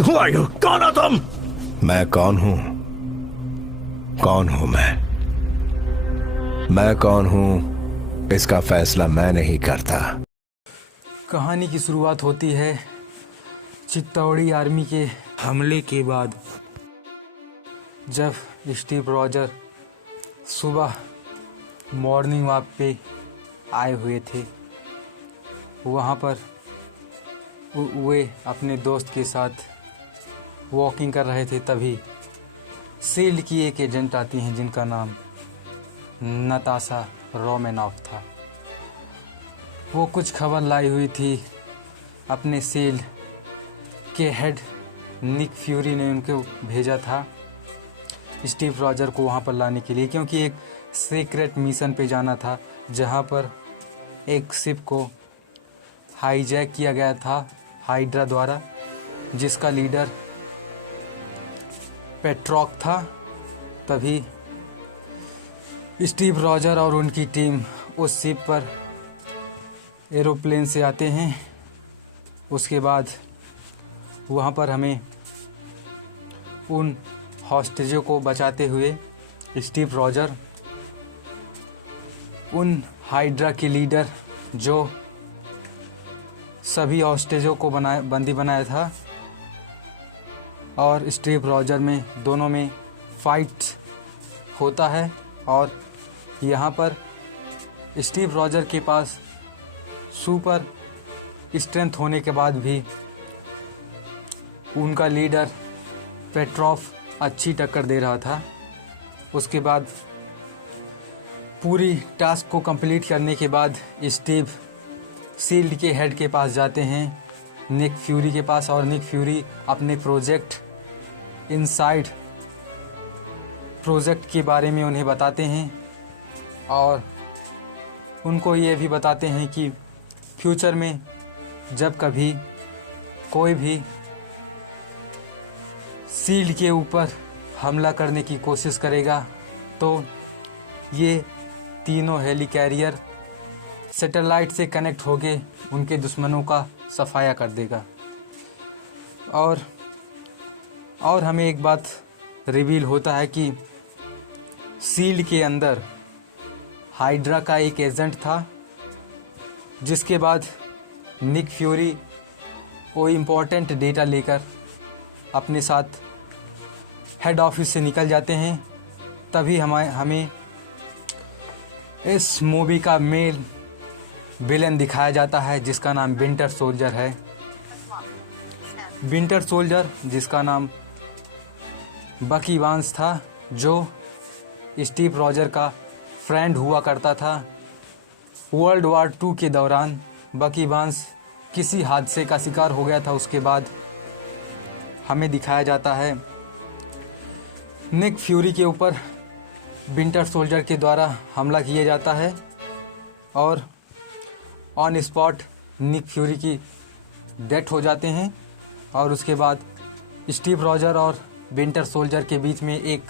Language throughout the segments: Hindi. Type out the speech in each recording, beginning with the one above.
कौन हो तुम? मैं कौन हूं? कौन हूं मैं कौन हूं इसका फैसला मैं नहीं करता। कहानी की शुरुआत होती है चित्तौड़ी आर्मी के हमले के बाद, जब स्टीव रॉजर सुबह मॉर्निंग वॉक पे आए हुए थे। वहाँ पर वे अपने दोस्त के साथ वॉकिंग कर रहे थे, तभी सील्ड की एक एजेंट आती हैं जिनका नाम नताशा रोमेनॉफ था। वो कुछ खबर लाई हुई थी। अपने सील्ड के हेड निक फ्यूरी ने उनको भेजा था स्टीव रॉजर को वहाँ पर लाने के लिए, क्योंकि एक सीक्रेट मिशन पे जाना था जहाँ पर एक शिप को हाईजैक किया गया था हाइड्रा द्वारा, जिसका लीडर पेट्रॉक था। तभी स्टीव रॉजर और उनकी टीम उस शिप पर एरोप्लेन से आते हैं। उसके बाद वहाँ पर हमें उन हॉस्टेजों को बचाते हुए स्टीव रॉजर उन हाइड्रा के लीडर जो सभी हॉस्टेजों को बंदी बनाया था और स्टीव रॉजर में दोनों में फाइट होता है। और यहाँ पर स्टीव रॉजर के पास सुपर स्ट्रेंथ होने के बाद भी उनका लीडर पेट्रॉफ अच्छी टक्कर दे रहा था। उसके बाद पूरी टास्क को कंप्लीट करने के बाद स्टीव सील्ड के हेड के पास जाते हैं, निक फ्यूरी के पास, और निक फ्यूरी अपने प्रोजेक्ट इनसाइड प्रोजेक्ट के बारे में उन्हें बताते हैं और उनको ये भी बताते हैं कि फ्यूचर में जब कभी कोई भी सील्ड के ऊपर हमला करने की कोशिश करेगा तो ये तीनों हेली कैरियर सैटेलाइट से कनेक्ट होके उनके दुश्मनों का सफाया कर देगा। और हमें एक बात रिवील होता है कि सील्ड के अंदर हाइड्रा का एक एजेंट था, जिसके बाद निक फ्यूरी वो इम्पोर्टेंट डेटा लेकर अपने साथ हेड ऑफिस से निकल जाते हैं। तभी हमें इस मूवी का मेन विलेन दिखाया जाता है जिसका नाम विंटर सोल्जर है। विंटर सोल्जर जिसका नाम बकी बांस था, जो स्टीव रॉजर का फ्रेंड हुआ करता था। वर्ल्ड वॉर 2 के दौरान बकी बांस किसी हादसे का शिकार हो गया था। उसके बाद हमें दिखाया जाता है निक फ्यूरी के ऊपर विंटर सोल्जर के द्वारा हमला किया जाता है और ऑन स्पॉट निक फ्यूरी की डेथ हो जाते हैं। और उसके बाद स्टीव रॉजर और विंटर सोल्जर के बीच में एक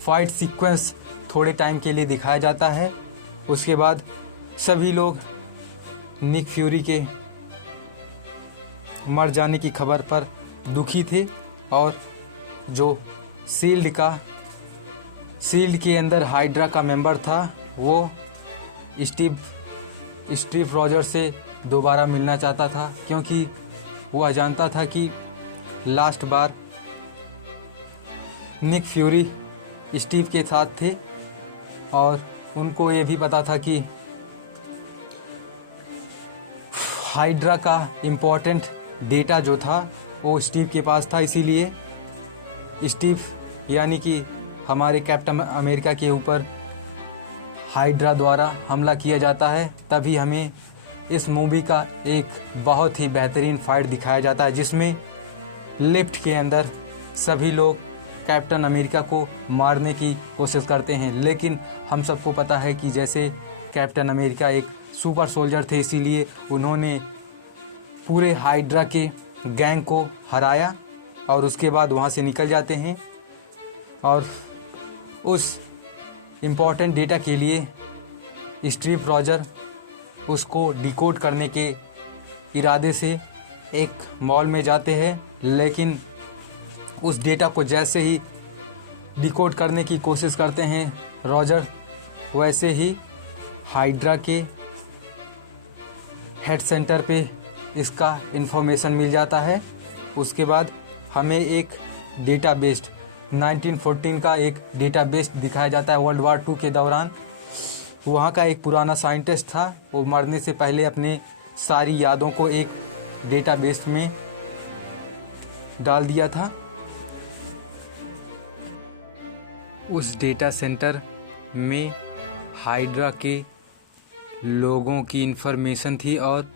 फाइट सीक्वेंस थोड़े टाइम के लिए दिखाया जाता है। उसके बाद सभी लोग निक फ्यूरी के मर जाने की खबर पर दुखी थे और जो सील्ड के अंदर हाइड्रा का मेंबर था वो स्टीव रॉजर से दोबारा मिलना चाहता था, क्योंकि वह जानता था कि लास्ट बार निक फ्यूरी स्टीव के साथ थे और उनको ये भी पता था कि हाइड्रा का इम्पोर्टेंट डेटा जो था वो स्टीव के पास था। इसीलिए स्टीव यानी कि हमारे कैप्टन अमेरिका के ऊपर हाइड्रा द्वारा हमला किया जाता है। तभी हमें इस मूवी का एक बहुत ही बेहतरीन फाइट दिखाया जाता है जिसमें लिफ्ट के अंदर सभी लोग कैप्टन अमेरिका को मारने की कोशिश करते हैं, लेकिन हम सबको पता है कि जैसे कैप्टन अमेरिका एक सुपर सोल्जर थे, इसीलिए उन्होंने पूरे हाइड्रा के गैंग को हराया और उसके बाद वहाँ से निकल जाते हैं और उस इम्पॉर्टेंट डेटा के लिए स्टीव रॉजर उसको डिकोड करने के इरादे से एक मॉल में जाते हैं, लेकिन उस डेटा को जैसे ही डिकोड करने की कोशिश करते हैं रॉजर, वैसे ही हाइड्रा के हेड सेंटर पे इसका इन्फॉर्मेशन मिल जाता है। उसके बाद हमें एक डेटाबेस 1914 का एक डेटाबेस दिखाया जाता है वर्ल्ड वार 2 के दौरान। वहाँ का एक पुराना साइंटिस्ट था, वो मरने से पहले अपने सारी यादों को एक डेटाबेस में डाल दिया था। उस डेटा सेंटर में हाइड्रा के लोगों की इन्फॉर्मेशन थी और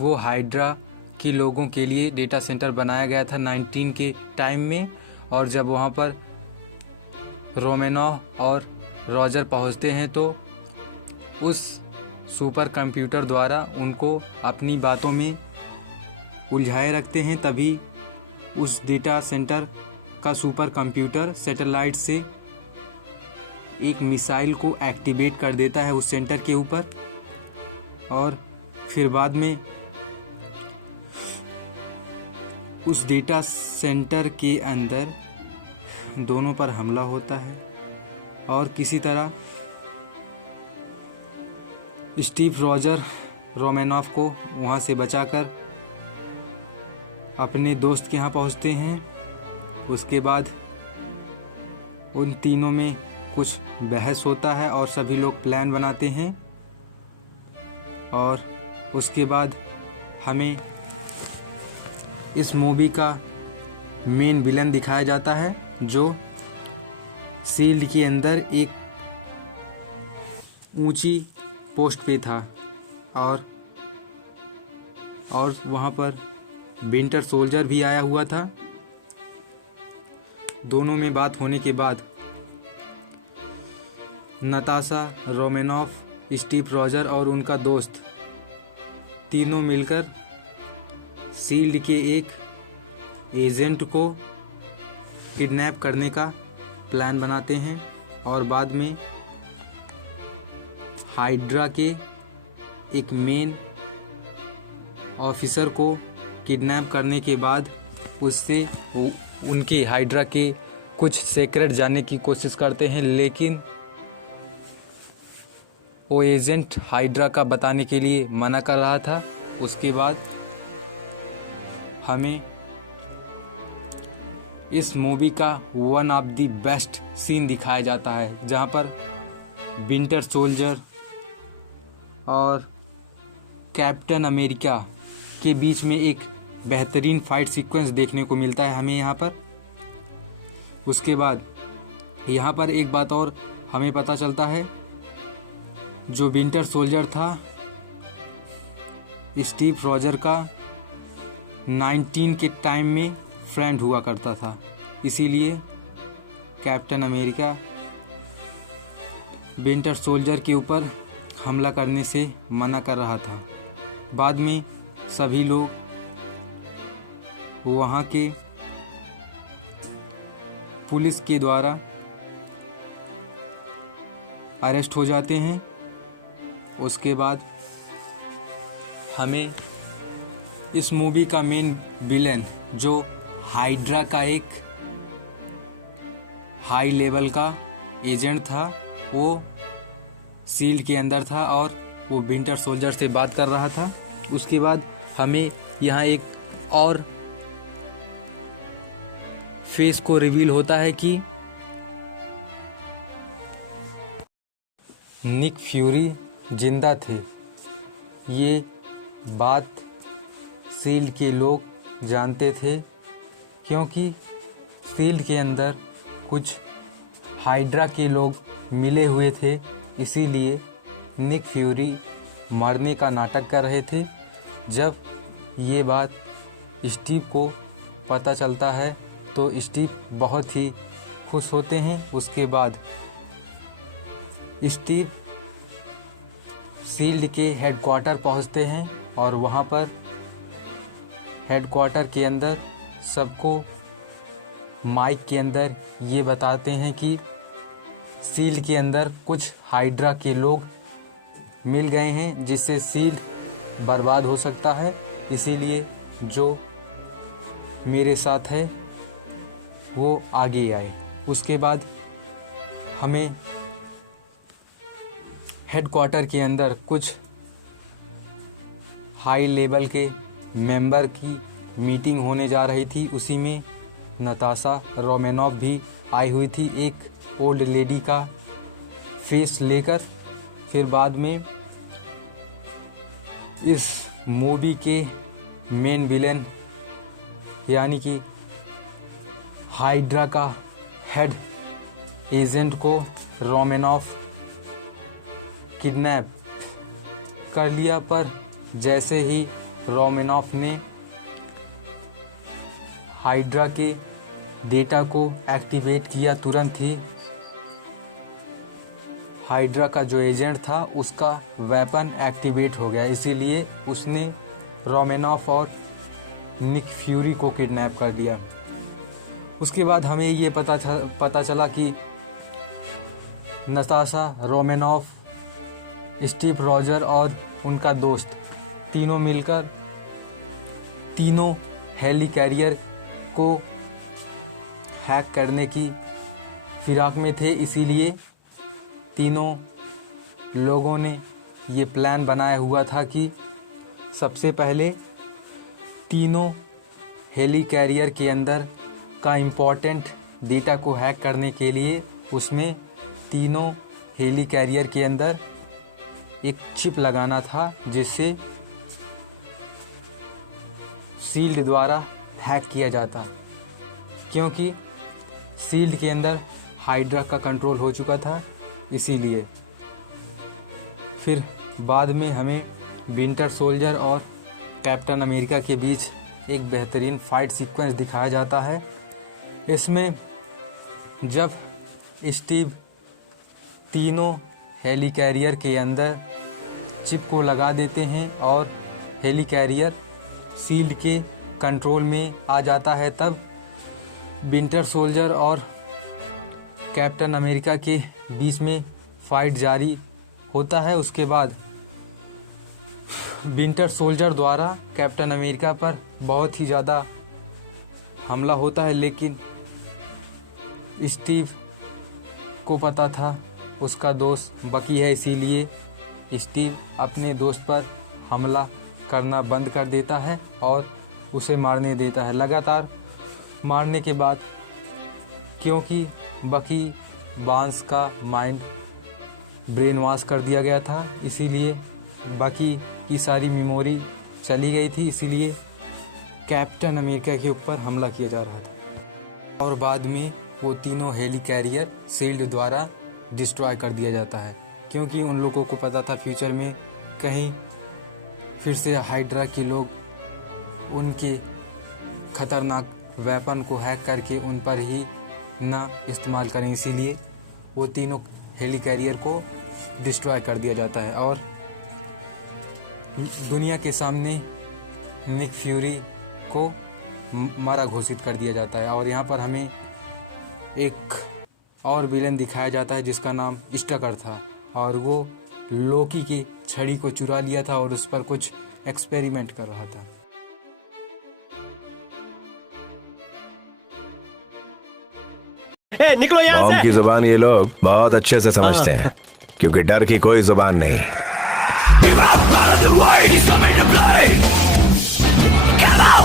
वो हाइड्रा के लोगों के लिए डेटा सेंटर बनाया गया था 19 के टाइम में। और जब वहाँ पर रोमेनोव और रॉजर पहुँचते हैं तो उस सुपर कंप्यूटर द्वारा उनको अपनी बातों में उलझाए रखते हैं। तभी उस डेटा सेंटर का सुपर कंप्यूटर सैटेलाइट से एक मिसाइल को एक्टिवेट कर देता है उस सेंटर के ऊपर, और फिर बाद में उस डेटा सेंटर के अंदर दोनों पर हमला होता है और किसी तरह स्टीव रॉजर रोमेनोव को वहाँ से बचाकर अपने दोस्त के यहाँ पहुँचते हैं। उसके बाद उन तीनों में कुछ बहस होता है और सभी लोग प्लान बनाते हैं, और उसके बाद हमें इस मूवी का मेन विलन दिखाया जाता है जो शील्ड के अंदर एक ऊंची पोस्ट पे था, और वहाँ पर विंटर सोल्जर भी आया हुआ था। दोनों में बात होने के बाद नताशा, रोमेनोव, स्टीव रॉजर और उनका दोस्त तीनों मिलकर शील्ड के एक एजेंट को किडनैप करने का प्लान बनाते हैं, और बाद में हाइड्रा के एक मेन ऑफिसर को किडनैप करने के बाद उससे उनके हाइड्रा के कुछ सीक्रेट जानने की कोशिश करते हैं, लेकिन वो एजेंट हाइड्रा का बताने के लिए मना कर रहा था। उसके बाद हमें इस मूवी का one of the best scene दिखाया जाता है, जहाँ पर विंटर सोल्जर और कैप्टन अमेरिका के बीच में एक बेहतरीन फाइट सीक्वेंस देखने को मिलता है हमें यहाँ पर। उसके बाद यहाँ पर एक बात और हमें पता चलता है, जो विंटर सोल्जर था स्टीव रॉजर का 19 के टाइम में फ्रेंड हुआ करता था, इसीलिए कैप्टन अमेरिका विंटर सोल्जर के ऊपर हमला करने से मना कर रहा था। बाद में सभी लोग वहाँ के पुलिस के द्वारा अरेस्ट हो जाते हैं। उसके बाद हमें इस मूवी का मेन विलेन, जो हाइड्रा का एक हाई लेवल का एजेंट था, वो शील्ड के अंदर था और वो विंटर सोल्जर से बात कर रहा था। उसके बाद हमें यहाँ एक और फेस को रिवील होता है कि निक फ्यूरी जिंदा थे। ये बात शील्ड के लोग जानते थे, क्योंकि शील्ड के अंदर कुछ हाइड्रा के लोग मिले हुए थे, इसीलिए निक फ्यूरी मरने का नाटक कर रहे थे। जब ये बात स्टीव को पता चलता है तो स्टीव बहुत ही खुश होते हैं। उसके बाद स्टीव शील्ड के हेडक्वार्टर पहुंचते हैं और वहां पर हेडक्वार्टर के अंदर सबको माइक के अंदर ये बताते हैं कि शील्ड के अंदर कुछ हाइड्रा के लोग मिल गए हैं, जिससे शील्ड बर्बाद हो सकता है। इसीलिए जो मेरे साथ है वो आगे आए। उसके बाद हमें हेडक्वार्टर के अंदर कुछ हाई लेवल के मेंबर की मीटिंग होने जा रही थी। उसी में नताशा रोमानोव भी आई हुई थी, एक ओल्ड लेडी का फेस लेकर। फिर बाद में इस मूवी के मेन विलेन यानी कि हाइड्रा का हेड एजेंट को रोमानोव किडनैप कर लिया। पर जैसे ही रोमानोव ने हाइड्रा के डेटा को एक्टिवेट किया, तुरंत ही हाइड्रा का जो एजेंट था उसका वेपन एक्टिवेट हो गया। इसीलिए उसने रोमानोव और निक फ्यूरी को किडनैप कर लिया। उसके बाद हमें ये पता चला कि नताशा, रोमानोव, स्टीव रॉजर और उनका दोस्त तीनों मिलकर तीनों हेली कैरियर को हैक करने की फिराक में थे। इसीलिए तीनों लोगों ने ये प्लान बनाया हुआ था कि सबसे पहले तीनों हेली कैरियर के अंदर का इम्पोर्टेंट डेटा को हैक करने के लिए उसमें तीनों हेली कैरियर के अंदर एक चिप लगाना था, जिससे शील्ड द्वारा हैक किया जाता। क्योंकि शील्ड के अंदर हाइड्रा का कंट्रोल हो चुका था, इसीलिए। फिर बाद में हमें विंटर सोल्जर और कैप्टन अमेरिका के बीच एक बेहतरीन फाइट सीक्वेंस दिखाया जाता है। इसमें जब स्टीव तीनों हेली कैरियर के अंदर चिप को लगा देते हैं और हेली कैरियर शील्ड के कंट्रोल में आ जाता है, तब विंटर सोल्जर और कैप्टन अमेरिका के बीच में फाइट जारी होता है। उसके बाद विंटर सोल्जर द्वारा कैप्टन अमेरिका पर बहुत ही ज़्यादा हमला होता है, लेकिन स्टीव को पता था उसका दोस्त बकी है, इसीलिए स्टीव अपने दोस्त पर हमला करना बंद कर देता है और उसे मारने देता है। लगातार मारने के बाद, क्योंकि बकी बांस का माइंड ब्रेन वॉश कर दिया गया था, इसीलिए बकी की सारी मेमोरी चली गई थी, इसीलिए कैप्टन अमेरिका के ऊपर हमला किया जा रहा था। और बाद में वो तीनों हेली कैरियर शील्ड द्वारा डिस्ट्रॉय कर दिया जाता है, क्योंकि उन लोगों को पता था फ्यूचर में कहीं फिर से हाइड्रा के लोग उनके खतरनाक वेपन को हैक करके उन पर ही ना इस्तेमाल करें, इसीलिए वो तीनों हेली कैरियर को डिस्ट्रॉय कर दिया जाता है और दुनिया के सामने निक फ्यूरी को मारा घोषित कर दिया जाता है। और यहाँ पर हमें एक और विलेन दिखाया जाता है जिसका नाम स्टकर था, और वो लोकी की छड़ी को चुरा लिया था और उस पर कुछ एक्सपेरिमेंट कर रहा था। निकलो यहाँ बॉम्ब से। की जुबान ये लोग बहुत अच्छे से समझते हैं, क्योंकि डर की कोई जुबान नहीं।